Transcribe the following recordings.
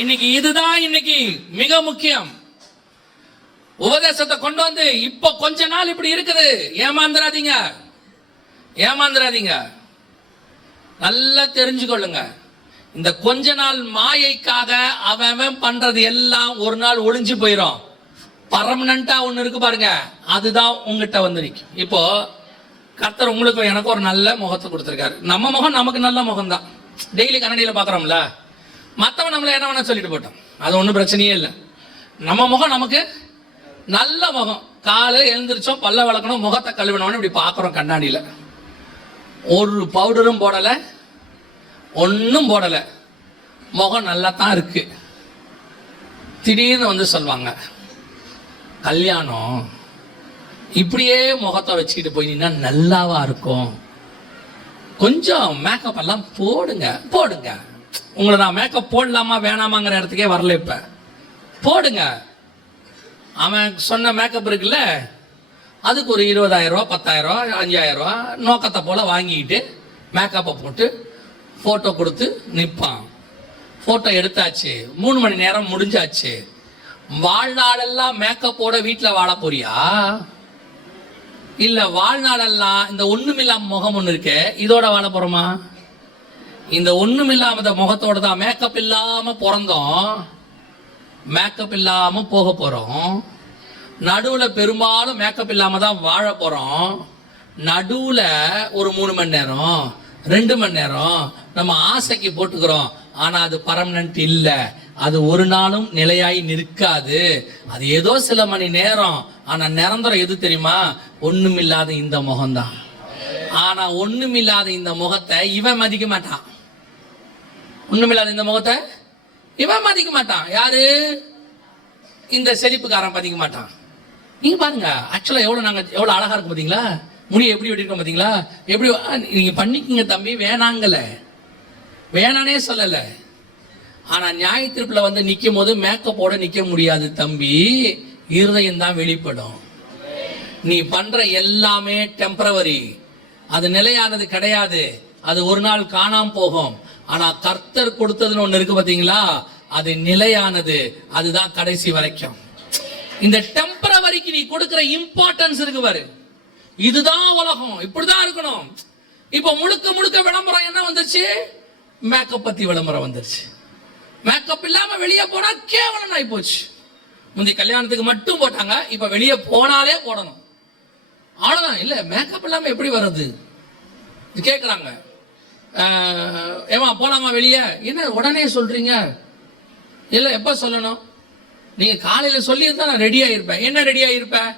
இன்னைக்கு இதுதான் இன்னைக்கு மிக முக்கியம். உபதேசத்தை கொண்டு வந்து இப்ப கொஞ்ச நாள் இப்படி இருக்குது. ஏமாந்துராதீங்க, ஏமாந்துராதீங்க. நல்லா தெரிஞ்சுக்கொள்ளுங்க. இந்த கொஞ்ச நாள் மாயைக்காக அவன் பண்றது எல்லாம் ஒரு நாள் ஒளிஞ்சு போயிடும். பர்மனண்டா ஒண்ணு இருக்கு பாருங்க, அதுதான் உங்ககிட்ட வந்து நிற்கும். இப்போ கர்த்தர் உங்களுக்கு எனக்கு ஒரு நல்ல முகத்தை கொடுத்துருக்காரு. நம்ம முகம் நமக்கு நல்ல முகம் தான். டெய்லி கண்ணாடியில பாக்குறோம்ல. மற்றவன் நம்மள என்ன வேணா சொல்லிட்டு போட்டோம், அது ஒன்றும் பிரச்சனையே இல்லை. நம்ம முகம் நமக்கு நல்ல முகம். காலை எழுந்திரிச்சோம், பல்ல வளர்க்கணும், முகத்தை கழுவினோன்னு இப்படி பார்க்குறோம் கண்ணாடியில். ஒரு பவுடரும் போடலை, ஒன்றும் போடலை, முகம் நல்லா தான் இருக்கு. திடீர்னு வந்து சொல்லுவாங்க, கல்யாணம் இப்படியே முகத்தை வச்சுக்கிட்டு போய் நின்னா நல்லாவா இருக்கும், கொஞ்சம் மேக்கப் எல்லாம் போடுங்க போடுங்க. உங்களை நான் மேக்கப் போடலாமா வேணாமாங்கிற இடத்துக்கே வரல. இப்ப போடுங்க. அவன் சொன்ன மேக்கப் இருக்குல்ல, அதுக்கு ஒரு 20,000 ரூபா 10,000 ரூபா 5,000 ரூபா நோக்கத்தை போல வாங்கிக்கிட்டு மேக்கப்பை போட்டு போட்டோ கொடுத்து நிற்பான். போட்டோ எடுத்தாச்சு, 3 மணி நேரம் முடிஞ்சாச்சு. வாழ்நாளெல்லாம் மேக்கப்போட வீட்டில் வாழ போறியா? இல்ல வாழ்நாளெல்லாம் இந்த ஒண்ணுமில்லாம முகம் ஒண்ணு இருக்கு, இதோட வாழ போறோமா? இந்த ஒண்ணுமில்லாம முகத்தோட தான் மேக்கப் இல்லாம பிறந்தோம், மேக்கப் இல்லாம போக போறோம். நடுவுல பெரும்பாலும் மேக்கப் இல்லாம தான் வாழ போறோம். நடுவுல ஒரு 3 மணி நேரம் 2 மணி நேரம் நம்ம ஆசைக்கு போட்டுக்கிறோம். ஆனா அது பர்மனன்ட் இல்ல, அது ஒரு நாளும் நிலையாய் நிற்காது. அது ஏதோ சில மணி நேரம். ஆனா நிரந்தரம் எது தெரியுமா? ஒண்ணுமில்லாத இந்த முகம்தான். ஆனா ஒண்ணுமில்லாத இந்த முகத்தை இவன் மதிக்க மாட்டான். ஒண்ணுமில்லாத இந்த முகத்தை இவன் மதிக்க மாட்டான். யாரு? இந்த செழிப்புக்காரன் மதிக்க மாட்டான். நீங்க பாருங்க, ஆக்சுவலா எவ்வளவு அழகா இருக்கும் பாத்தீங்களா? முடிய எப்படி வெட்டிருக்கோம் பாத்தீங்களா? எப்படி நீங்க பண்ணிக்கங்க தம்பி, வேணாங்கல, வேணானே சொல்லல. ஆனா நியாய தீர்ப்புல வந்து நிக்கும் போது மேக்கப்போட நிக்க முடியாது தம்பி, இருதயம் தான் வெளிப்படும். நீ பண்ற எல்லாமே டெம்பரவரி, அது நிலையானது கிடையாது. அது ஒரு நாள் காணாம போகும். ஆனா கர்த்தர் கொடுத்ததுன்னு ஒண்ணு இருக்கு பாத்தீங்களா, அது நிலையானது, அதுதான் கடைசி வரைக்கும். இந்த டெம்பரவரிக்கு நீ கொடுக்கிற இம்பார்ட்டன்ஸ் இருக்கு பாரு, இதுதான் உலகம், இப்படிதான் இருக்கணும். இப்ப முழுக்க முழுக்க விளம்பரம் என்ன வந்துருச்சு? மேக்கப் பத்தி விளம்பரம் வந்துருச்சு. மேக்கப் இல்லாம வெளியே போனா கேவலம் ஆகி போச்சு. முந்தைய கல்யாணத்துக்கு மட்டும் போட்டாங்க, இப்ப வெளியே போனாலே போடணும். அவ்வளவுதான். இல்ல மேக்கப் இல்லாம எப்படி வர்றது கேக்குறாங்க. ஏமா போலாமா வெளியே? என்ன உடனே சொல்றீங்க? இல்ல எப்ப சொல்லணும்? நீங்க காலையில சொல்லியிருந்தா நான் ரெடியா இருப்பேன். என்ன ரெடியா இருப்பேன்?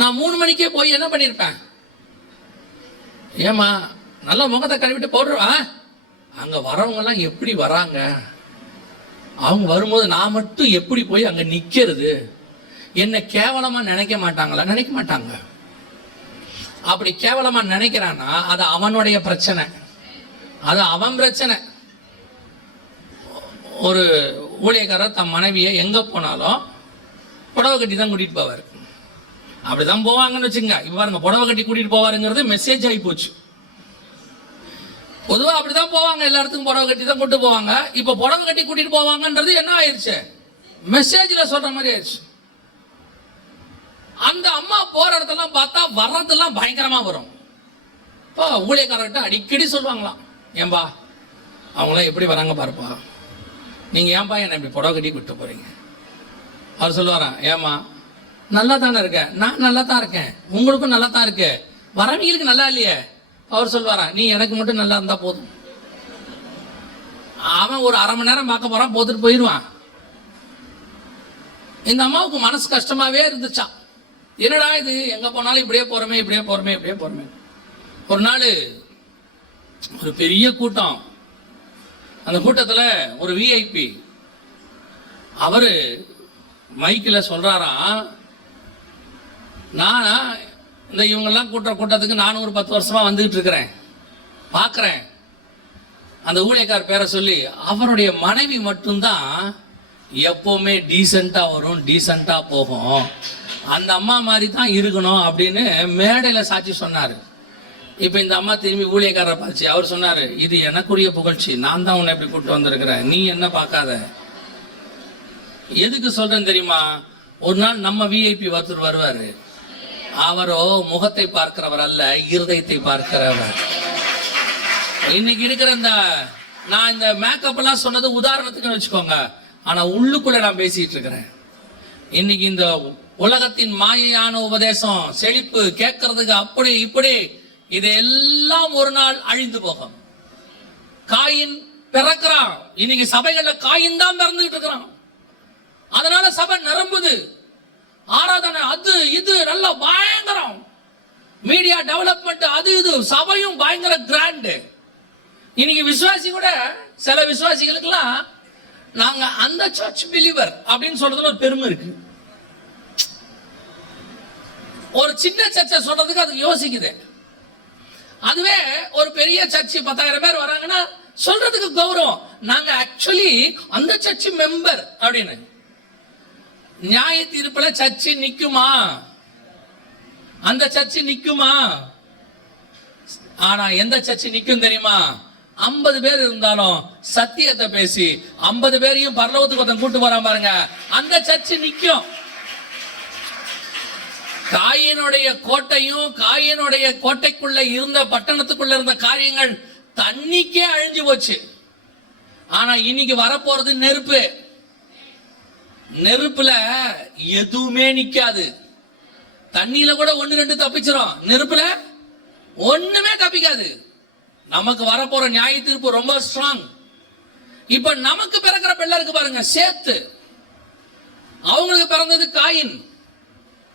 நான் 3 மணிக்கே போய் என்ன பண்ணிருப்பேன்? ஏமா நல்லா முகத்தை கழுவிட்டு போடுறா. அங்க வரவங்க எல்லாம் எப்படி வராங்க? அவங்க வரும்போது நான் மட்டும் எப்படி போய் அங்க நிக்கிறது? என்ன கேவலமா நினைக்க மாட்டாங்களா? நினைக்க மாட்டாங்க. அப்படி கேவலமா நினைக்கிறான்னா அது அவனுடைய பிரச்சனை, அது அவன் பிரச்சனை. ஒரு ஊழியக்காரர் தம் மனைவியை எங்க போனாலும் புடவை கட்டி தான் கூட்டிட்டு போவார். அப்படிதான் போவாங்கன்னு வச்சுங்க. இவ்வாருங்க புடவை கட்டி கூட்டிட்டு போவாருங்கிறது மெசேஜ் ஆகி போச்சு. பொதுவா அப்படிதான் போவாங்க, எல்லா இடத்துக்கும் புடவை கட்டி தான் கூட்டு போவாங்க. இப்ப புடவை கட்டி கூட்டிட்டு போவாங்கன்றது என்ன ஆயிடுச்சு? மெசேஜ்ல சொல்ற மாதிரி ஆயிடுச்சு. அந்த அம்மா போற இடத்தெல்லாம் பார்த்தா வர்றதெல்லாம் பயங்கரமா வரும். இப்போ ஊழியக்காரர்கிட்ட அடிக்கடி சொல்லுவாங்களாம், ஏன்பா அவங்களாம் எப்படி வராங்க பாருப்பா, நீங்க ஏன்பா என்ன இப்படி புடவை கட்டி கூட்டு போறீங்க? அவர் சொல்லுவாராம், ஏமா நல்லா தானே இருக்க, நான் நல்லா தான் இருக்கேன், உங்களுக்கும் நல்லா தான் இருக்கு, வரவங்களுக்கு நல்லா இல்லையே. அவர் சொல்வாராம், நீ எனக்கு மட்டும் நல்லா இருந்தா போதும். அவன் ஒரு 1/2 மணி நேரம் பார்க்க போறான், போத்துட்டு போயிடுவான். இந்த அம்மாவுக்கு மனசு கஷ்டமாவே இருந்துச்சான். என்னடா இது, எங்க போனாலும் இப்படியே போறமே இப்படியே போறமே இப்படியே போறமே. ஒரு நாள் ஒரு பெரிய கூட்டம். அந்த கூட்டத்துல ஒரு விஐபி அவரு மைக்கில் சொல்றாராம், நான் இந்த இவங்கெல்லாம் கூட்டத்துக்கு நானும் ஒரு 10 வருஷமா வந்துகிட்டு இருக்கிறேன், பார்க்குறேன். அந்த ஊழியக்கார் பேரை சொல்லி, அவருடைய மனைவி மட்டும்தான் எப்பவுமே டீசெண்டா வரும், டீசெண்டா போகும், அந்த அம்மா மாதிரி தான் இருக்கணும் அப்படின்னு மேடையில் சாட்சி சொன்னார். இப்போ இந்த அம்மா திரும்பி ஊழியக்காரரை பார்த்து அவர் சொன்னார், இது எனக்குரிய புகழ்ச்சி, நான் தான் உன்னை இப்படி கூப்பிட்டு வந்திருக்கிறேன், நீ என்ன பார்க்காத. எதுக்கு சொல்றேன்னு தெரியுமா? ஒரு நாள் நம்ம விஐபி ஒருத்தர் வருவார், அவரோ முகத்தை பார்க்கிறவர் அல்ல, இருதயத்தை பார்க்கிறவர். இன்னைக்கு இருக்கிற நான் இந்த மேக்கப் எல்லாம் சொன்னது உதாரணத்துக்கு வச்சுக்கோங்க, ஆனா உள்ளுக்குள்ள நான் பேசிட்டு இருக்கிறேன். இன்னைக்கு இந்த உலகத்தின் மாயையான உபதேசம், செழிப்பு, கேட்கறதுக்கு அப்படி இப்படி, இது எல்லாம் ஒரு நாள் அழிந்து போகும். காயின் பிறக்கிறான், இன்னைக்கு சபைகள்ல காயின் தான் பிறந்துகிட்டு இருக்கிறான். அதனால சபை நிரம்புது, ஆராதனை அது இது நல்ல பயங்கரம், மீடியா டெவலப்மெண்ட் அது இது, சபையும் பயங்கர கிராண்ட். இன்னைக்கு விசுவாசி கூட, சில விசுவாசிகளுக்கெல்லாம் நாங்க அந்த சர்ச் பிலீவர் அப்படின்னு சொல்றதுல ஒரு பெருமை இருக்கு. ஒரு சின்ன சர்ச்சை சொல்றதுக்கு அதுக்கு யோசிக்குது. அதுவே ஒரு பெரிய சர்ச்சு 10,000 பேர் வராங்கன்னா சொல்றதுக்கு கௌரவம், நாங்க ஆக்சுவலி அந்த சர்ச் மெம்பர் அப்படின்னு. நியாய தீர்ப்புல சர்ச்சு நிக்குமா? அந்த சர்ச்சு நிக்குமா? ஆனா எந்த சர்ச்சு நிக்கும் தெரியுமா? 50 பேர் இருந்தாலும் சத்தியத்தை பேசி 50 பேரையும் பரலோகத்துக்கு ஒருத்தன் கூட்டு போறான் பாருங்க, அந்த சர்ச்சு நிக்கும். காயினுடைய கோட்டையும், காயினுடைய கோட்டைக்குள்ள இருந்த பட்டணத்துக்குள்ள இருந்த காரியங்கள் தண்ணிக்கே அழிஞ்சு போச்சு. ஆனா இன்னைக்கு வரப்போறது நெருப்பு. நெருப்புல எதுவுமே நிக்காது. தண்ணியில கூட 1-2 தப்பிச்சிரும், நெருப்புல ஒண்ணுமே தப்பிக்காது. நமக்கு வரப்போற நியாய தீர்ப்பு ரொம்ப ஸ்ட்ராங். இப்ப நமக்கு பிறக்கிற பிள்ளை இருக்கு பாருங்க, சேத்து, அவங்களுக்கு பிறந்தது காயின்,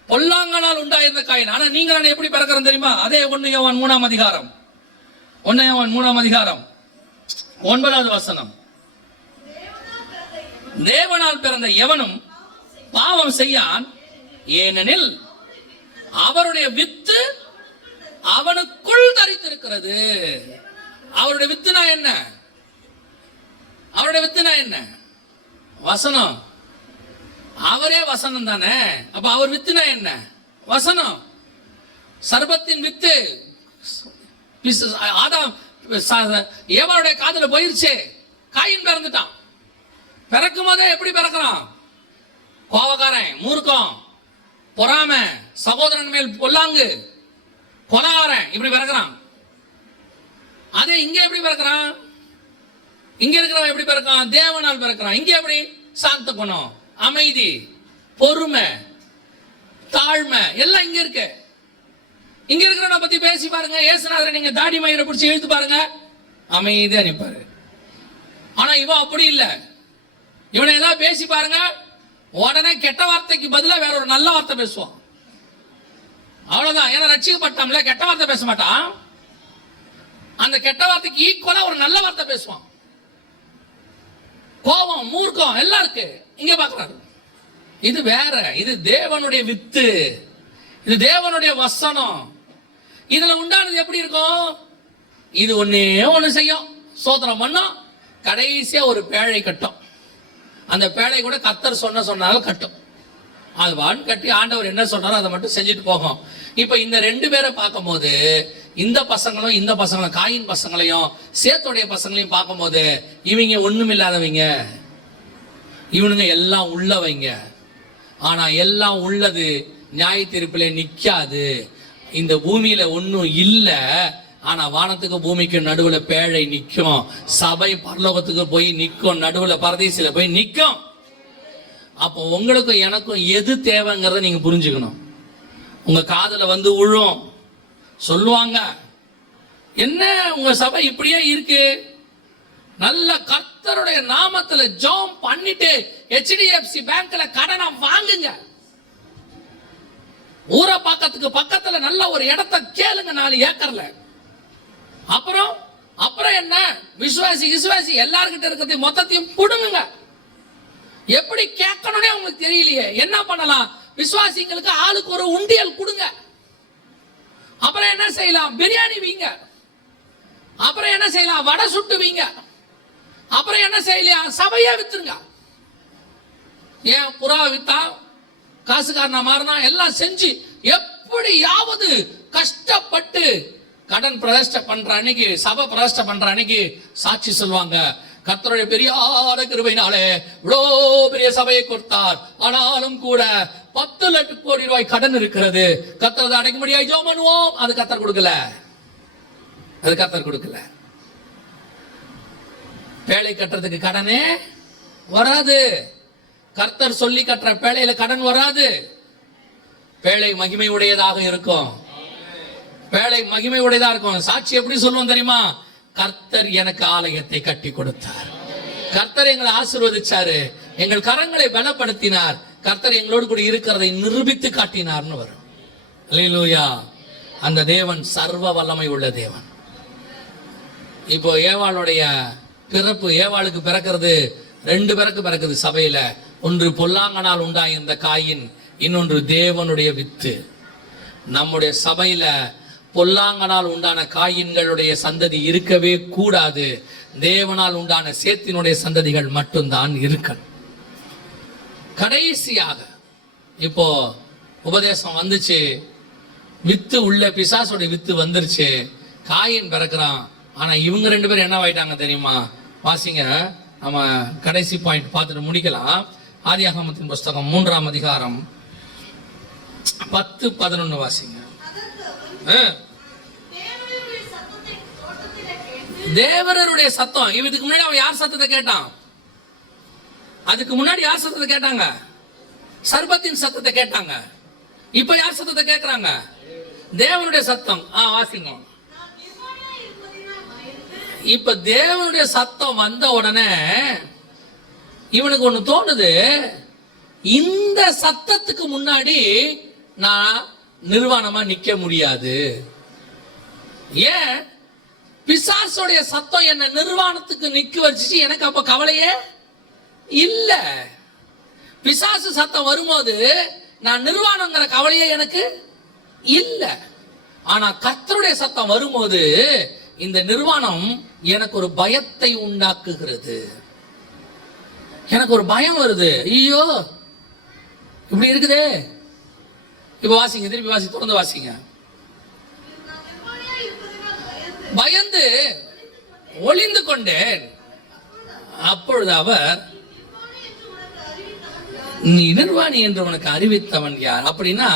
பொல்லாங்கனால் உண்டாயிருந்த காயின். ஆனா நீங்க நான் எப்படி பிறக்கிறோம் தெரியுமா? அதே 1 யோவான் 3ஆம் அதிகாரம், 1 யோவான் 3ஆம் அதிகாரம் 9வது வசனம். தேவனால் பிறந்த எவனும் பாவம் செய்யான், ஏனெனில் அவருடைய வித்து அவனுக்குள் தரித்திருக்கிறது. அவருடைய வித்துனா என்ன? அவருடைய வித்துனா என்ன? வசனம். அவரே வசனம் தானே. அப்ப அவர் வித்துனா என்ன? வசனம். சர்பத்தின் வித்து ஆதாம் ஏவாளுடைய காதுல போயிருச்சு, காயின் பிறந்துட்டான். பிறக்கும் போதே எப்படி பிறக்கிறான்? கோவக்காரன், மூர்க்கம், பொறாமை, சகோதரன் மேல் பொல்லாங்கு, கொலகாரன், இப்படி பிறக்கிறான். அதே இங்க எப்படி பிறக்கிறான்? இங்க இருக்கிறவன் எப்படி பிறக்கிறான்? தேவனால் பிறக்கிறான். இங்க எப்படி? சாந்த குணம், அமைதி, பொறுமை, தாழ்மை எல்லாம் இங்க இருக்கு. இங்க இருக்கிறவனை பத்தி பேசி பாருங்க, ஏசுநாதரை நீங்க தாடி மயிரை பிடிச்சி இழுத்து பாருங்க, அமைதியா நிப்பாரு. ஆனா இவன் அப்படி இல்லை. இவனை ஏதாவது பேசி பாருங்க, உடனே கெட்ட வார்த்தைக்கு பதிலா வேற ஒரு நல்ல வார்த்தை பேசுவான். அவ்வளவுதான். ஏன்னா ரட்சிக்கப்பட்டோம்ல, கெட்ட வார்த்தை பேச மாட்டான். அந்த கெட்ட வார்த்தைக்கு ஈக்குவலா ஒரு நல்ல வார்த்தை பேசுவான். கோபம், மூர்க்கம் எல்லாம் இருக்கு, இங்க பாக்குறாரு. இது வேற, இது தேவனுடைய வித்து, இது தேவனுடைய வசனம். இதுல உண்டானது எப்படி இருக்கும்? இது ஒன்னே ஒண்ணு செய்யும், சோதனம் பண்ணும், கடைசியா ஒரு பேழை கட்டும். அந்த பேழை கூட கர்த்தர் சொன்னாலும் கட்டும். அது வான் கட்டி ஆண்டவர் என்ன சொன்னாரோ அதை மட்டும் செஞ்சுட்டு போகும். இப்ப இந்த 2 பேரை பார்க்கும் போது, இந்த பசங்களும் காயின் பசங்களையும் சேத்துடைய பசங்களையும் பார்க்கும் போது, இவங்க ஒண்ணும் இல்லாதவங்க, இவனுங்க எல்லாம் உள்ளவங்க. ஆனா எல்லாம் உள்ளது நியாய தீர்ப்பிலே நிக்காது. இந்த பூமியில ஒன்னும் இல்ல, ஆனா வானத்துக்கு பூமிக்கு நடுவுல பேழை நிக்கும். சபை பரலோகத்துக்கு போய் நிக்கும், நடுவுல பரதீசில போய் நிக்கும். அப்போ உங்களுக்கும் எனக்கும் எது தேவைங்கிறத நீங்க புரிஞ்சுக்கணும். உங்க காதுல வந்து விழும், சொல்லுவாங்க, என்ன உங்க சபை இப்படியே இருக்கு, நல்ல கர்த்தருடைய நாமத்துல ஜெபம் பண்ணிட்டு HDFC பேங்க்ல கடனை வாங்குங்க, ஊர பக்கத்துல நல்ல ஒரு இடத்தை கேளுங்க 4 ஏக்கர்ல. அப்புறம் என்ன, விசுவாசி எல்லார்கிட்ட இருக்கிறது மொத்தத்தையும் புடுங்குங்க. எப்படி கேட்கணும்னே உங்களுக்கு தெரியலையே, என்ன பண்ணலாம்? விசுவாசிங்களுக்கு ஆளுக்கு ஒரு உண்டியல் கொடுங்க. அப்புறம் என்ன செய்யலாம்? பிரியாணி வீங்க. அப்புறம் என்ன செய்யலாம்? வடை சுட்டு வீங்க. அப்புறம் என்ன செய்யலாம்? சபையா வித்துருங்க. ஏன் புறா வித்தா, காசுக்காரனா மாறினா, எல்லாம் செஞ்சு எப்படியாவது கஷ்டப்பட்டு கடன் பிரதிஷ்டை பண்ற அன்னைக்கு, சபை பிரதிஷ்டை பண்ற அன்னைக்கு சாட்சி சொல்லுவாங்க, கர்த்தருடைய பெரியார கிருபையினாலே இவ்வளோ பெரிய சபையை கொடுத்தார், ஆனாலும் கூட 10 லட்சம் கோடி ரூபாய் கடன் இருக்கிறது, கர்த்தர் அடைக்க முடியாது, ஜெபம் பண்ணுவோம். அது கர்த்தர் கொடுக்கல, அது கர்த்தர் கொடுக்கல. பேழை கட்டுறதுக்கு கடனே வராது. கர்த்தர் சொல்லி கட்டுற பேழையில கடன் வராது. பேழை மகிமை உடையதாக இருக்கும். பேழை மகிமை உடையதா இருக்கும். சாட்சி எப்படி சொல்லுவோம் தெரியுமா? கர்த்தர் எனக்கு ஆலயத்தை கட்டி கொடுத்தார், கர்த்தர் எங்களை ஆசீர்வதிச்சாரு, எங்கள் கரங்களை பலப்படுத்தினார், கர்த்தர் எங்களோடு கூட இருக்கிறதை நிரூபித்து காட்டினார்னு வரும். அல்லேலூயா. அந்த தேவன் சர்வ வல்லமை உள்ள தேவன். இப்போ ஏவாளுடைய பிறப்பு, ஏவாளுக்கு பிறக்கிறது 2 பிறக்கு பிறக்குது சபையில. ஒன்று பொல்லாங்கனால் உண்டாயிருந்த காயின், இன்னொன்று தேவனுடைய வித்து. நம்முடைய சபையில பொல்லாங்கனால் உண்டான காயின்களுடைய சந்ததி இருக்கவே கூடாது. தேவனால் உண்டான சேத்தினுடைய சந்ததிகள் மட்டும்தான் இருக்கணும். கடைசியாக இப்போ உபதேசம் வந்துச்சு, வித்து உள்ள பிசாசுடைய வித்து வந்துருச்சு, காயின் பிறக்கிறான். ஆனா இவங்க 2 பேரும் என்ன ஆயிட்டாங்க தெரியுமா? வாசிங்க, நம்ம கடைசி பாயிண்ட் பார்த்துட்டு முடிக்கலாம். ஆதியாகமத்தின் புஸ்தகம் 3ஆம் அதிகாரம் 10-11 வாசிங்க. தேவரருடைய சத்தம். இதுக்கு முன்னாடி அவன் யார் சத்தத்தை கேட்டான்? அதுக்கு முன்னாடி யார் சத்தத்தை கேட்டாங்க? சர்பத்தின் சத்தத்தை கேட்டாங்க. இப்ப யார் சத்தத்தை கேட்கிறாங்க? தேவனுடைய சத்தம். வாசிங்க. இப்ப தேவனுடைய சத்தம் வந்த உடனே இவனுக்கு ஒண்ணு தோணுது, இந்த சத்தத்துக்கு முன்னாடி நான் நிர்வாணமா நிக்க முடியாது. ஏன்? பிசாசுடைய சத்தம் என்ன நிர்வாணத்துக்கு நிக்க வச்சு, எனக்கு அப்ப கவலையே இல்ல. பிசாசு சத்தம் வரும்போது நான் நிர்வாணங்கிற கவலையே எனக்கு இல்ல. ஆனா கர்த்தருடைய சத்தம் வரும்போது இந்த நிர்வாணம் எனக்கு ஒரு பயத்தை உண்டாக்குகிறது. எனக்கு ஒரு பயம் வருது. ஐயோ இப்படி இருக்குதே. இப்ப வாசிங்க, திருப்பி வாசி, தொடர்ந்து வாசிங்க. பயந்து ஒளிந்து கொண்டேன். அப்பொழுது அவர், நீ நிர்வாணி என்று உனக்கு அறிவித்தவன் யார்? அப்படின்னா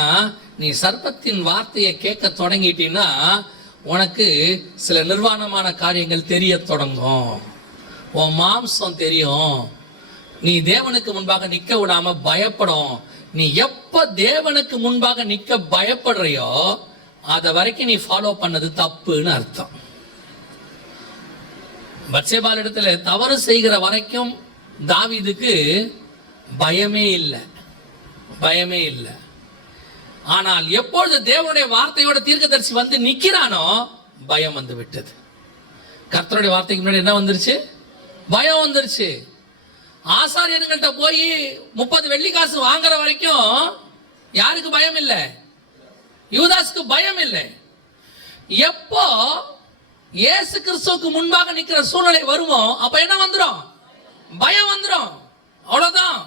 நீ சர்ப்பத்தின் வார்த்தையை கேட்க தொடங்கிட்டீன்னா உனக்கு சில நிர்வாணமான காரியங்கள் தெரிய தொடங்கும். உன் மாம்சம் தெரியும். நீ தேவனுக்கு முன்பாக நிக்க விடாம பயப்படும். நீ எப்ப தேவனுக்கு முன்பாக நிக்க பயப்படுறியோ அத வரைக்கும் நீ ஃபாலோ பண்ணது தப்புன்னு அர்த்தம். பத்சேபாள் இடத்துல தவறு செய்கிற வரைக்கும் தாவீதுக்கு பயமே இல்லை, பயமே இல்லை. ஆனால் எப்பொழுது தேவனுடைய வார்த்தையோட தீர்க்கதரிசி வந்து நிக்கிறானோ பயம் வந்து விட்டது. கர்த்தருடைய வார்த்தைக்கு முன்னாடி என்ன வந்துருச்சு? பயம் வந்துருச்சு. ஆசாரியன்கிட்ட போய் 30 வெள்ளி காசு வாங்குற வரைக்கும் யாருக்கு பயம் இல்லை? யூதாஸ்க்கு பயம் இல்லை. எப்போ இயேசு கிறிஸ்துவுக்கு முன்பாக நிக்கிற சூழ்நிலை வருமோ அப்ப என்ன வந்துரும்? பயம் வந்துரும். அவ்வளவுதான்.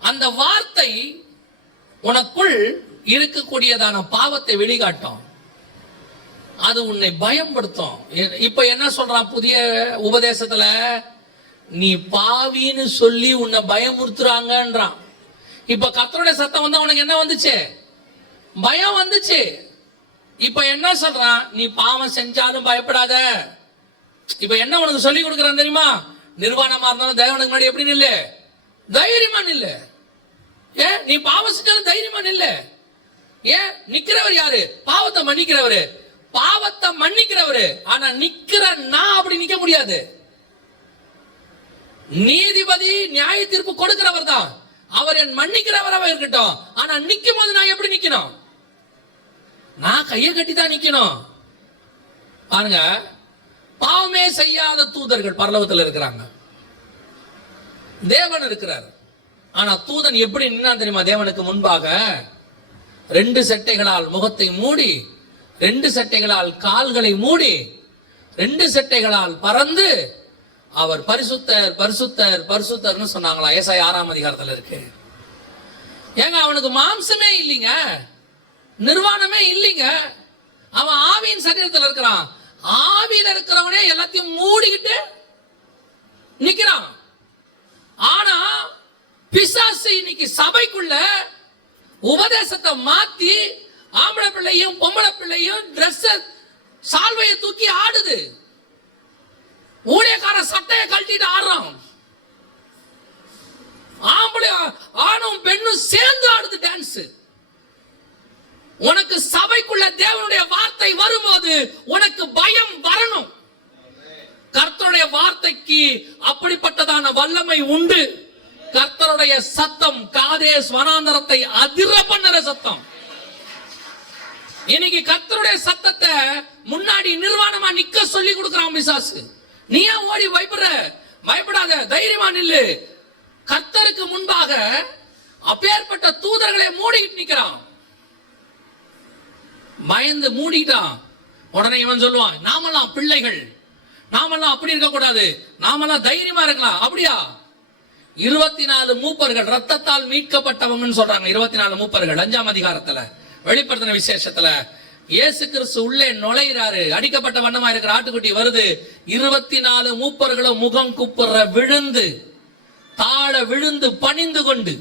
அந்த வார்த்தை உனக்குள் இருக்கக்கூடியதான பாவத்தை வெளிக்காட்டும். அது உன்னை பயன்படுத்தும். இப்ப என்ன சொல்றான் புதிய உபதேசத்துல? நீ பாவின்னு சொல்லி உன்னை பயமுறுத்துறாங்கன்றான். இப்ப கர்த்தருடைய சத்தம் வந்தா உனக்கு என்ன வந்துச்சு? பயம் வந்துச்சு. இப்ப என்ன சொல்றான்? நீ பாவம் செஞ்சாலும் பயப்படாத. இப்ப என்ன உனக்கு சொல்லி கொடுக்கறான் தெரியுமா? நிர்வாணமா இருந்தாலும் தேவனுக்கு முன்னாடி எப்படி நில்லு? தைரியமா நில்லு. ஏன்? நீ பாவம் செஞ்சாலும் தைரியமா நில்லு. ஏன்? நிக்கிறவர் யாரு? பாவத்தை மன்னிக்கிறவரு. பாவத்தை மன்னிக்கிறவரு. ஆனா நிக்கிற நான் அப்படி நிக்க முடியாது. நீதிபதி நியாய தீர்ப்பு கொடுக்கிறவர் தான். அவர் என் மன்னிக்கிறவராக இருக்கட்டும். ஆனா நிக்கும் போது நான் எப்படி நிக்கணும்? நான் கையை கட்டி தான் நிக்கணும். பாருங்க, பாவமே செய்யாத தூதர்கள் பரலோகத்தில் இருக்கிறாங்க. தேவன் இருக்கிறார். ஆனா தூதன் எப்படி நின்னா தெரியுமா? தேவனுக்கு முன்பாக 2 சட்டைகளால் முகத்தை மூடி, 2 சட்டைகளால் கால்களை மூடி, 2 சட்டைகளால் பறந்து அவர் பரிசுத்தர் பரிசுத்தர் பரிசுத்தர்னு சொன்னாங்களா? ஏசாயா 6ஆம் அதிகாரத்தில் இருக்கு. ஏங்க, அவனுக்கு மாம்சமே இல்லைங்க, நிர்வாணமே இல்லைங்க. அவன் ஆவியின் சரீரத்தில் இருக்கிறான். ஆவியில இருக்கிறவனே எல்லாத்தையும் மூடிக்கிட்டு நிக்கிறான். ஆனா பிசாசு இன்னைக்கு சபைக்குள்ள உபதேசத்தை மாத்தி ஆம்பளை பிள்ளையும் பொம்பளை பிள்ளையும் டிரெஸ் சால்வையை தூக்கி ஆடுது. ஊழியக்கார சட்டையை கழட்டிட்டு ஆடுறான். ஆம்பளை ஆணும் பெண்ணும் சேர்ந்து ஆடுது டான்ஸ். உனக்கு சபைக்குள்ள தேவனுடைய வார்த்தை வரும்போது உனக்கு பயம் வரணும். கர்த்தருடைய வார்த்தைக்கு அப்படிப்பட்டதான வல்லமை உண்டு. கர்த்தருடைய சத்தம் காதேஸ் வனாந்தரத்தை அதிர பண்ணுற சத்தம். இன்னைக்கு கர்த்தருடைய சத்தத்தை முன்னாடி நிர்வாணமா நிக்க சொல்லி கொடுக்கிறான் பிசாசு. நீ ஏன் ஓடி பயப்படுற? பயப்படாத, தைரியமா நில்லு. கர்த்தருக்கு முன்பாக அப்பேற்பட்ட தூதர்களை மூடிக்கிட்டு நிக்கிறான். பயந்து மூடிட்டான். உடனே இவன் சொல்லுவான், நாமெல்லாம் பிள்ளைகள், நாமெல்லாம் அப்படி இருக்க கூடாது, நாமெல்லாம் தைரியமா இருக்கலாம். அப்படியா? 24 மூப்பர்கள் ரத்தத்தால் மீட்கப்பட்டவங்கன்னு சொல்றாங்க. 24 மூப்பர்கள் 5ஆம் அதிகாரத்துல வெளிப்படுத்தின விசேஷத்துல இயேசு கிறிஸ்து உள்ளே நுழைகிறாரு. அடிக்கப்பட்ட வண்ணமா இருக்கிற ஆட்டுக்குட்டி வருது. 24 மூப்பர்களும் முகம் குப்புற விழுந்து தாழ விழுந்து பணிந்து கொண்டு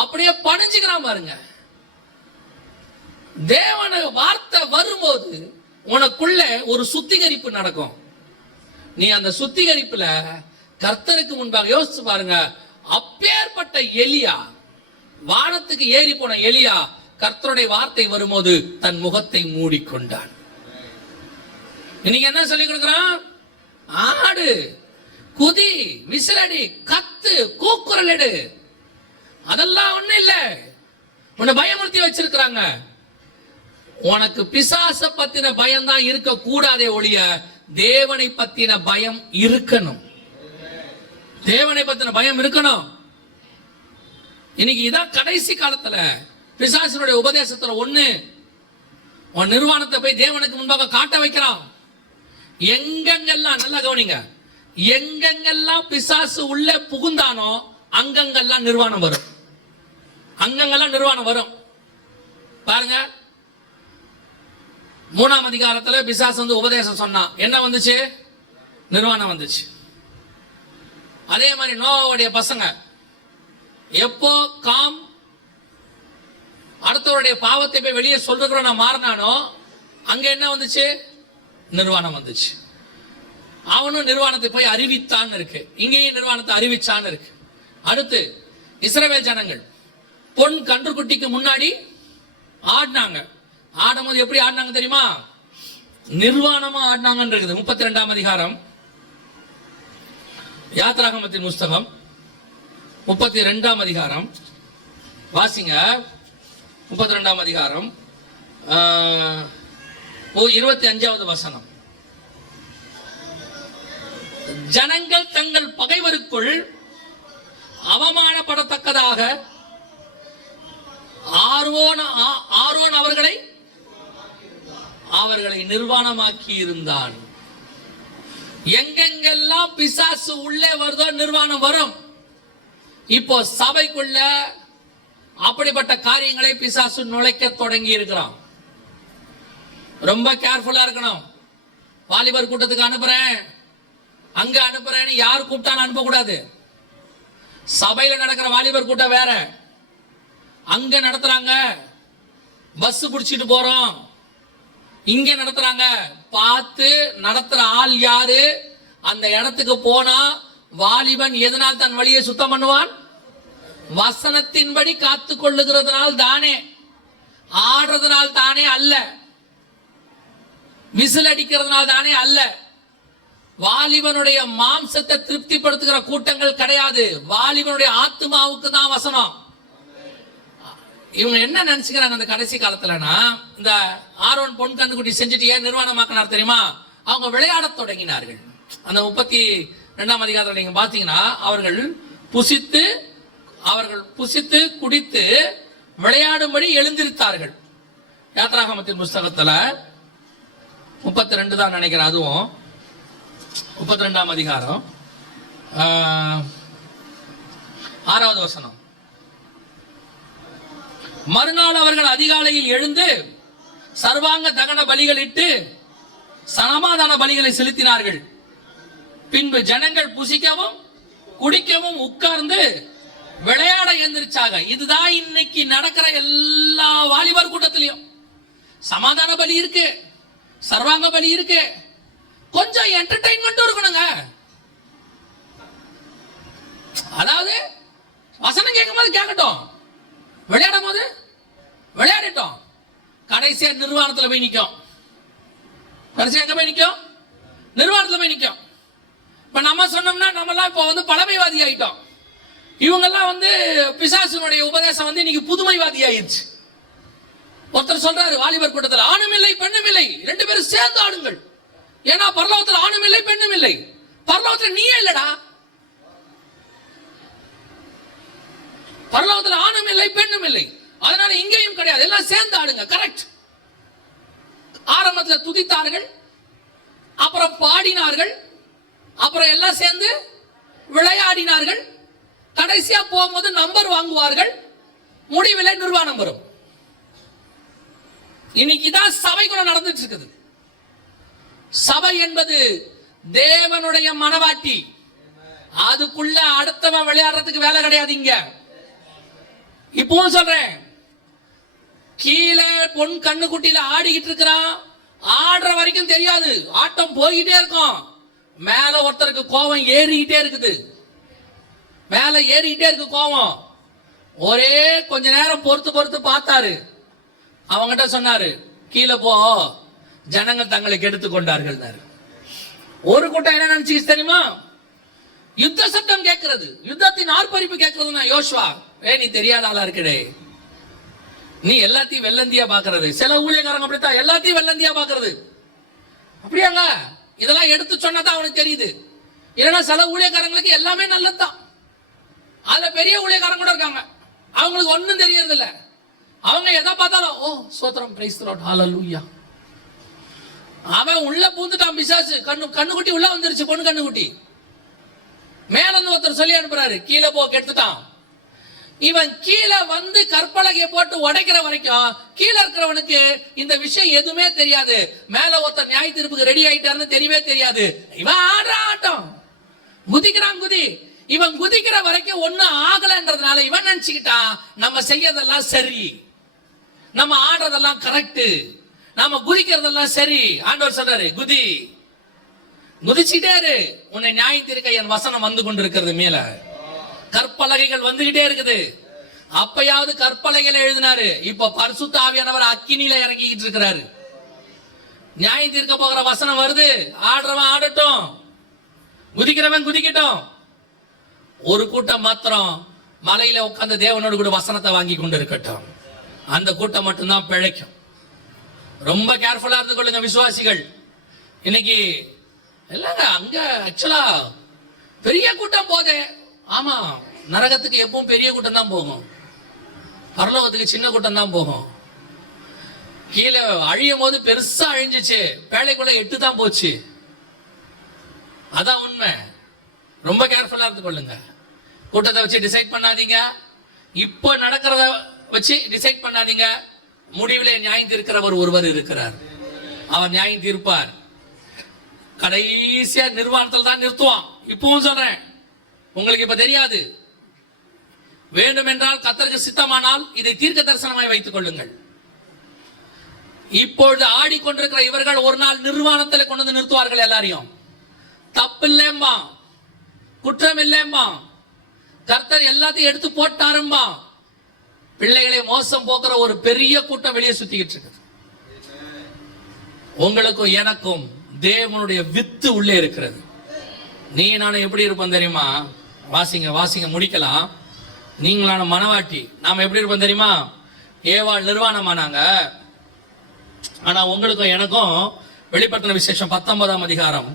அப்படியே பணிஞ்சுக்கிறான் பாருங்க. தேவன வார்த்தை வரும்போது உனக்குள்ள ஒரு சுத்திகரிப்பு நடக்கும். நீ அந்த சுத்திகரிப்புல கர்த்தருக்கு முன்பாக யோசிச்சு பாருங்க. அப்பேற்பட்ட எலியா, வானத்துக்கு ஏறி போன எலியா, கர்த்தருடைய வார்த்தை வரும்போது தன் முகத்தை மூடிக்கொண்டான். இன்னைக்கு என்ன சொல்லி கொடுக்கிறான்? ஆடு, குதி, விசிலடி, கத்து, கூக்குரல் எடு. அதெல்லாம் ஒண்ணு இல்ல. உன்னை பயமுறுத்தி வச்சிருக்கிறாங்க. உனக்கு பிசாச பத்தின பயம் தான் இருக்க கூடாதே ஒழிய தேவனை பத்தின பயம் இருக்கணும். தேவனை பத்தின பயம் இருக்கணும். இன்னைக்கு இதான் கடைசி காலத்துல பிசாசனுடைய உபதேசத்துல ஒண்ணு. உன் நிர்வாணத்தை போய் தேவனுக்கு முன்பாக காட்ட வைக்கிறான். எங்கெங்கெல்லாம் நல்லா கவனிங்க, எங்கெங்கெல்லாம் பிசாசு உள்ள புகுந்தானோ அங்கங்கெல்லாம் நிர்வாணம் வரும். அங்கங்கெல்லாம் நிர்வாணம் வரும். பாருங்க, 3ஆம் அதிகாரத்துல பிசாசு வந்து உபதேசம் சொன்னான். என்ன வந்துச்சு? நிர்வாணம் வந்துச்சு. அதே மாதிரி நோவாவுடைய பசங்க எப்போ காம் அடுத்தவருடைய பாவத்தை போய் வெளியே சொல்றதுக்குள்ள மாறினானோ அங்க என்ன வந்துச்சு? நிர்வாணம் வந்துச்சு. அவனும் நிர்வாணத்தை போய் அறிவித்தான் இருக்கு. இங்கேயும் நிர்வாணத்தை அறிவிச்சான்னு இருக்கு. அடுத்து இஸ்ரவேல் ஜனங்கள் பொன் கன்றுக்குட்டிக்கு முன்னாடி ஆடினாங்க. ஆடும்போது எப்படி ஆடினாங்க தெரியுமா? நிர்வாணமா ஆடினாங்கன்னு இருக்குது. 32ஆம் அதிகாரம் யாத்ராகமத்தின் புஸ்தகம் 32ஆம் அதிகாரம் வாசிங்க. 32ஆம் அதிகாரம் 25வது வசனம். ஜனங்கள் தங்கள் பகைவருக்குள் அவமானப்படத்தக்கதாக ஆரோன் அவர்களை நிர்வாணமாக்கி இருந்தான். எங்கெங்கெல்லாம் பிசாசு உள்ளே வருதோ நிர்வாணம் வரும். இப்போ சபைக்குள்ள அப்படிப்பட்ட காரியங்களை பிசாசு நுழைக்க தொடங்கி இருக்கிறான். ரொம்ப கேர்ஃபுல்லா இருக்கணும். வாலிபர் கூட்டத்துக்கு அனுப்புறேன், அங்க அனுப்புறேன்னு யார் கூப்பிட்டாலும் அனுப்பக்கூடாது. சபையில நடக்கிற வாலிபர் கூட்டம் வேற, அங்க நடத்துறாங்க, பஸ் பிடிச்சிட்டு போறோம், இங்க நடத்துறாங்க. பார்த்து நடத்துற ஆள் யாரு? அந்த இடத்துக்கு போனா வாலிபன் எதனால் தன் வழியை சுத்தம் பண்ணுவான்? வசனத்தின்படி காத்து கொள்ளுகிறதுனால் தானே, ஆடுறதுனால் தானே அல்ல, விசில் அடிக்கிறதுனால் தானே அல்ல. வாலிபனுடைய மாம்சத்தை திருப்திப்படுத்துகிற கூட்டங்கள் கிடையாது. வாலிபனுடைய ஆத்மாவுக்கு தான் வசனம். இவங்க என்ன நினைச்சுக்கிறாங்க அந்த கடைசி காலத்துலனா, இந்த ஆரோன் பொன் கன்றுக்குட்டி செஞ்சுட்டு ஏன் நிர்வாணமாக்கினார் தெரியுமா? அவங்க விளையாடத் தொடங்கினார்கள். அந்த 32ஆம் அதிகாரத்தில் நீங்க பாத்தீங்கன்னா அவர்கள் புசித்து குடித்து விளையாடும்படி எழுந்திருத்தார்கள். யாத்ராகமத்தின் புஸ்தகத்துல 32 தான் நினைக்கிறேன். அதுவும் 32ஆம் அதிகாரம் 6வது வசனம். மறுநாள் அவர்கள் அதிகாலையில் எழுந்து சர்வாங்க தகன பலிகளிட்டு சமாதான பலிகளை செலுத்தினார்கள். பின்பு ஜனங்கள் புசிக்கவும் குடிக்கவும் உட்கார்ந்து விளையாட எந்திரிச்சாங்க. இதுதான் இன்னைக்கு நடக்கிற எல்லா வாலிபர் கூட்டத்திலையும். சமாதான பலி இருக்கு, சர்வாங்க பலி இருக்கு, கொஞ்சம் என்டர்டைன்மெண்ட்டும் இருக்கணுங்க. அதாவது வசனம் கேட்கும் போது கேட்கட்டும், விளையாடும் போது விளையாடட்டும். கடைசியா நிர்வாணத்துல போய் நிற்கும். கடைசியா எங்க போய் நிற்கும்? நிர்வாணத்துல போய் நிற்கும். இப்ப நம்ம சொன்னோம்னா நம்மலாம் இப்போ வந்து பழமைவாதி ஆயிட்டோம். இவங்கெல்லாம் பிசாசினுடைய உபதேசம் இன்னைக்கு புதுமைவாதி ஆயிடுச்சு. ஒருத்தர் சொல்றாரு வாலிபர் கூட்டத்தில், ஆணும் இல்லை பெண்ணும் இல்லை, 2 பேரும் சேர்ந்து ஆடுங்கள். ஏன்னா பரலோகத்தில் ஆணும் இல்லை பெண்ணும் இல்லை. பரலோகத்தில் நீயே இல்லடா. பரலோகத்தில் ஆணும் இல்லை பெண்ணும் இல்லை, அதனால இங்கேயும் கிடையாது, எல்லாம் சேர்ந்து ஆடுங்க. கரெக்ட். ஆரம்பத்தில் துதித்தார்கள், அப்புறம் பாடினார்கள், அப்புறம் எல்லாம் சேர்ந்து விளையாடினார்கள். கடைசியா போகும்போது நம்பர் வாங்குவார்கள், முடிவில் நிர்வாணம் வரும். இன்னைக்கு தான் சபைக்குள்ள நடந்துட்டு இருக்குது. சபை என்பது தேவனுடைய மனவாட்டி. அதுக்குள்ள அடுத்தவன் விளையாடுறதுக்கு வேலை கிடையாது. இங்க இப்பவும் சொல்றேன், கீழே பொன் கண்ணுக்குட்டியில ஆடிக்கிட்டு இருக்கிறான், ஆடுற வரைக்கும் தெரியாது, ஆட்டம் போய்கிட்டே இருக்கும். மேல ஒருத்தருக்கு கோபம் ஏறிக்கிட்டே இருக்குது, மேல ஏறிக்கிட்டே இருக்கு கோபம். ஒரே கொஞ்ச நேரம் பொறுத்து பார்த்தாரு. அவங்கிட்ட சொன்னாரு, கீழே போ, ஜனங்கள் தங்களை கெடுத்து கொண்டார்கள். ஒரு கூட்டம் என்ன நினைச்சு தெரியுமா? யுத்த சத்தம் கேட்கிறது, யுத்தத்தின் ஆர்ப்பரிப்பு கேட்கறதுன்னா யோசுவா, நீ தெரியாத ஆளா இருக்கடே, நீ எல்லாத்தையும் வெள்ளந்தியா பாக்குறது. சில ஊழியக்காரங்க அப்படித்தான், எல்லாத்தையும் வெள்ளந்தியா பாக்குறது. அப்படியாங்க? இதெல்லாம் எடுத்து சொன்னதான் அவனுக்கு தெரியுது. இல்லைன்னா சில ஊழியக்காரங்களுக்கு எல்லாமே நல்லதுதான். அதுல பெரிய ஊழியக்காரங்க கூட இருக்காங்க, அவங்களுக்கு ஒன்னும் தெரியறது இல்ல. அவங்க எதை பார்த்தாலும் ஓ சோத்திரம், பிரைஸ் தி லார்ட், ஹalleluya. அவன் உள்ள பூந்துட்டான் பிசாசு. கண்ணுக்குட்டி உள்ள வந்துருச்சு, பொண்ணு கண்ணுக்குட்டி. மேல இருந்து ஒருத்தர் சொல்லி அனுப்புறாரு, கீழே போ, கெடுத்துட்டான். இவன் கீழே வந்து கற்பலகையை போட்டு உடைக்கிற வரைக்கும் கீழே இருக்கிறவனுக்கு இந்த விஷயம் எதுவுமே தெரியாது. மேல ஒருத்தர் நியாய தீர்ப்புக்கு ரெடி ஆயிட்டாருன்னு தெரியவே தெரியாது. இவன் ஆடுற ஆட்டம், குதிக்கிறான் குதி. இவன் குதிக்கிற வரைக்கும் ஒன்னும் ஆகலன்றதுனால இவன் நினைச்சுக்கிட்டான் நம்ம செய்யறதெல்லாம் சரி, நம்ம ஆடுறதெல்லாம் கரெக்ட், நாம குதிக்கிறதெல்லாம் சரி. ஆண்டவர் சொல்றாரு, குதி, குதிச்சுட்டே இரு, உன்னை நியாயம் தீர்க்க என் வசனம் வந்து கொண்டிருக்கிறது. மேல கற்பலகைகள் வந்துகிட்டே இருக்குது. அப்பயாவது கற்பலகைகள் எழுதினாரு, இப்ப பரிசுத்த ஆவியானவர் அக்கினியில இறங்கிட்டு இருக்கிறாரு. நியாயம் தீர்க்க போகிற வசனம் வருது. ஆடுறவன் ஆடட்டும், குதிக்கிறவன் குதிக்கட்டும். ஒரு கூட்டம் மாத்திரம் மலையில உட்கார்ந்து தேவனோடு கூட வசனத்தை வாங்கி கொண்டு இருக்கட்டும். அந்த கூட்டம் மட்டும்தான் பிழைக்கும். ரொம்ப கேர்ஃபுல்லா இருந்து கொள்ளுங்க விசுவாசிகள். இன்னைக்கு இல்லங்க, அங்க ஆக்சுவலா பெரிய கூட்டம் போதே. ஆமா, நரகத்துக்கு எப்பவும் பெரிய கூட்டம் தான் போகும், பரலோகத்துக்கு சின்ன கூட்டம் தான் போகும். கீழே அழியும் போது பெருசா அழிஞ்சிச்சு, பேழைக்குள்ள 8 தான் போச்சு. அதான் உண்மை. ரொம்ப கேர்ஃபுல்லா இருந்து கொள்ளுங்க. கூட்டத்தை வச்சு டிசைட் பண்ணாதீங்க, இப்ப நடக்கிறத வச்சு டிசைட் பண்ணாதீங்க. முடிவிலே நியாயம் தீர்க்கிறவர் ஒருவர் இருக்கிறார், அவர் நியாயம் தீர்ப்பார். கடைசியா நிர்வாணத்தில் தான் நிறுத்துவான். இப்பவும் சொல்றேன், உங்களுக்கு இப்ப தெரியாது. வேண்டும் என்றால் கர்த்தருக்கு சித்தமானால் இதை தீர்க்க தரிசனமாய் வைத்துக் கொள்ளுங்கள். இப்பொழுது ஆடிக்கொண்டிருக்கிற இவர்கள் ஒரு நாள் நிர்வாணத்தில் கொண்டு வந்து நிறுத்துவார்கள். எல்லாரையும் தப்பு இல்லையம்பா, குற்றம் இல்லையம்பா, கர்த்தர் எல்லாத்தையும் எடுத்து போட்டாரும்பா. பிள்ளைகளை மோசம் போக்குற ஒரு பெரிய கூட்டம் வெளியே சுத்திக்கிட்டு இருக்குது. உங்களுக்கும் எனக்கும் தேவனுடைய வித்து உள்ளே இருக்கிறது. நீ நானும் எப்படி இருப்போம் தெரியுமா? வாசிங்க முடிக்கலாம். நீங்களான மனவாட்டி, நாம எப்படி இருப்போம் தெரியுமா? ஏவாள் நிர்வாணமானாங்க. ஆனா உங்களுக்கும் எனக்கும் வெளிப்படுத்தின விசேஷம் 19ஆம் அதிகாரம்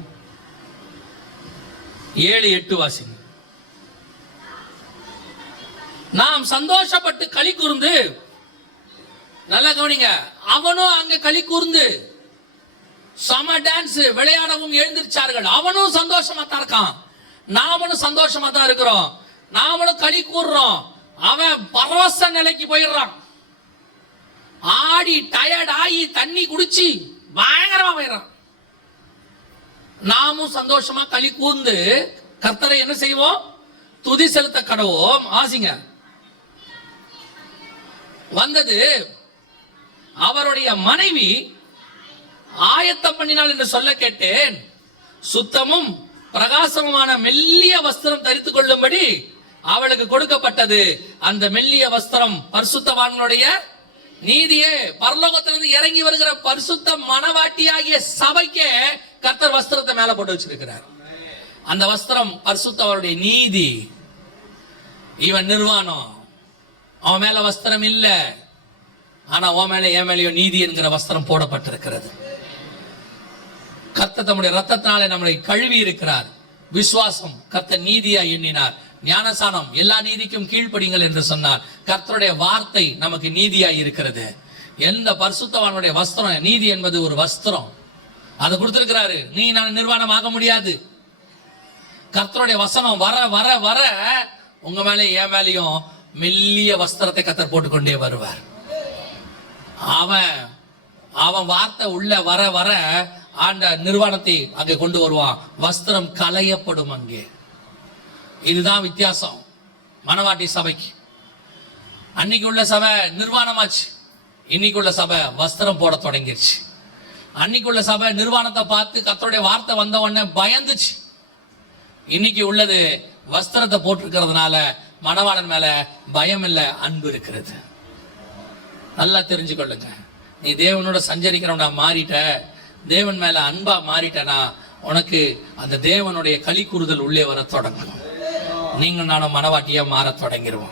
7-8 வாசிங்க. நாம் சந்தோஷப்பட்டு களி கூர்ந்து, நல்லா கவனிங்க, அவனும் அங்க களி கூர்ந்து சம டான்ஸ் விளையாடவும் எழுந்திருச்சார்கள். அவனும் சந்தோஷமா தான் இருக்கான், நாமளும் சந்தோஷமா தான் இருக்கிறோம், நாமளும் களி கூறுறோம். அவன் பரவச நிலைக்கு போயிடுறான். ஆடி டயர்ட் ஆகி தண்ணி குடிச்சு பயங்கரமா போயிடறான். நாமும் சந்தோஷமா களி கூர்ந்து கர்த்தரை என்ன செய்வோம்? துதி செலுத்த கடவோம். ஆசிங்க. வந்தது அவருடைய மனைவி ஆயத்தம் பண்ணினாள் என்று சொல்ல கேட்டேன். சுத்தமும் பிரகாசமுமான மெல்லிய வஸ்திரம் தரித்துக் கொள்ளும்படி அவளுக்கு கொடுக்கப்பட்டது. அந்த மெல்லிய வஸ்திரம் பரிசுத்தவான்களுடைய நீதியே. பரலோகத்திலிருந்து இறங்கி வருகிற பரிசுத்த மனவாட்டியாகிய சபைக்கே கர்த்தர் வஸ்திரத்தை மேல போட்டு வச்சிருக்கிறார். அந்த வஸ்திரம் பரிசுத்தவருடைய நீதி. இவன் நிர்வாணம், அவன் மேல வஸ்திரம் இல்ல, ஆனா உன் மேல என் மேலேயோ நீதி என்கிற வஸ்திரம் போடப்பட்டிருக்கிறது. கர்த்தர் தம்முடைய ரத்தத்தினாலே நம்மளை கழுவி இருக்கிறார். விசுவாசம் கர்த்தர் நீதியா எண்ணினார். ஞானசானம் எல்லா நீதிக்கும் கீழ்ப்படிங்கள் என்று சொன்னார். கர்த்தருடைய வார்த்தை நமக்கு நீதியாய் இருக்கிறது. எந்த பரிசுத்தவானுடைய வஸ்திரம், நீதி என்பது ஒரு வஸ்திரம், அதை கொடுத்திருக்கிறாரு. நீ நான் நிர்வாணமாக முடியாது. கர்த்தருடைய வசனம் வர வர வர உங்க மேலே என் மேலேயும் மெல்லிய வஸ்திரத்தை கர்த்தர் போட்டுக்கொண்டே வருவார். அவன் வார்த்தை உள்ள வர வர ஆண்ட நிர்வாணத்தை அங்கே கொண்டு வருவான். வஸ்திரம் களையப்படும் அங்கே. இதுதான் வித்தியாசம் மனவாட்டி சபைக்கு. அன்னைக்கு உள்ள சபை நிர்வாணமாச்சு, இன்னைக்கு உள்ள சபை வஸ்திரம் போட தொடங்கிருச்சு. அன்னைக்கு உள்ள சபை நிர்வாணத்தை பார்த்து கர்த்தருடைய வார்த்தை வந்த உடனே பயந்துச்சு. இன்னைக்கு உள்ளது வஸ்திரத்தை போட்டிருக்கிறதுனால மணவாளன் மேல பயம் இல்லை, அன்பு இருக்கிறது. நல்லா தெரிஞ்சுக்கொள்ளுங்க. நீ தேவனோட சஞ்சரிக்கிறவனா மாறிட்ட, தேவன் மேல அன்பா மாறிட்டனா உனக்கு அந்த தேவனுடைய களி கூறுதல் உள்ளே வர தொடங்கணும். நீங்கள் நானும் மனவாட்டியா மாற தொடங்கிடுவோம்.